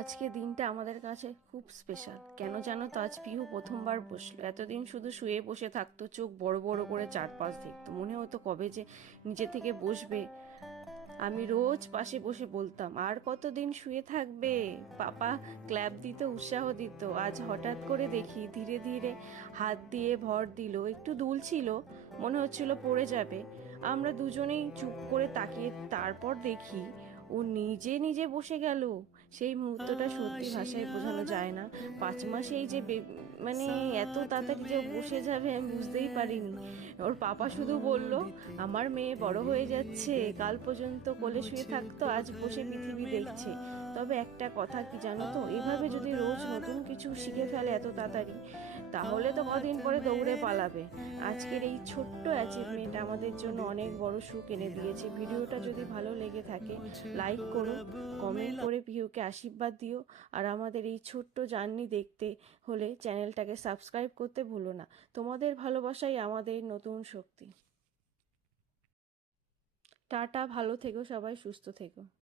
আজকে দিনটা আমাদের কাছে খুব স্পেশাল। কেন জানো তো, আজ পিহু প্রথমবার বসলো। এতদিন শুধু শুয়ে বসে থাকতো, চোখ বড় বড় করে চারপাশ দেখতো, মনে হতো কবে যে নিজে থেকে বসবে। আমি রোজ পাশে বসে বলতাম, আর কতদিন শুয়ে থাকবে। পাপা ক্ল্যাপ দিত, উৎসাহ দিত। আজ হঠাৎ করে দেখি ধীরে ধীরে হাত দিয়ে ভর দিল, একটু দুলছিল, মনে হচ্ছিল পড়ে যাবে। আমরা দুজনেই চুপ করে তাকিয়ে, তারপর দেখি ও নিজে নিজে বসে গেল। সেই মুহূর্তটা সত্যি ভাষায় বোঝানো যায় না। 5 মাসেই যে মানে এত তাড়াতাড়ি যে ও বসে যাবে আমি বুঝতেই পারিনি। ওর পাপা শুধু বলল, আমার মেয়ে বড় হয়ে যাচ্ছে, কাল পর্যন্ত কোলে শুয়ে থাকতো, আজ বসে পৃথিবী দেখছে। তবে একটা কথা কি জানো তো, এভাবে যদি রোজ নতুন কিছু শিখে ফেলে এত তাড়াতাড়ি, তাহলে তো কদিন পরে দৌড়ে পালাবে। আজকের এই ছোট্ট অ্যাচিভমেন্ট আমাদের জন্য অনেক বড় সুখ এনে দিয়েছে। ভিডিওটা যদি ভালো লেগে থাকে, লাইক করো, কমেন্ট করে পিহুকে আশীর্বাদ দিও। আর আমাদের এই ছোট্ট জার্নি দেখতে হলে চ্যানেলটাকে সাবস্ক্রাইব করতে ভুলো না। তোমাদের ভালোবাসাই আমাদের নতুন শক্তি। টাটা, ভালো থেকো সবাই, সুস্থ থেকো।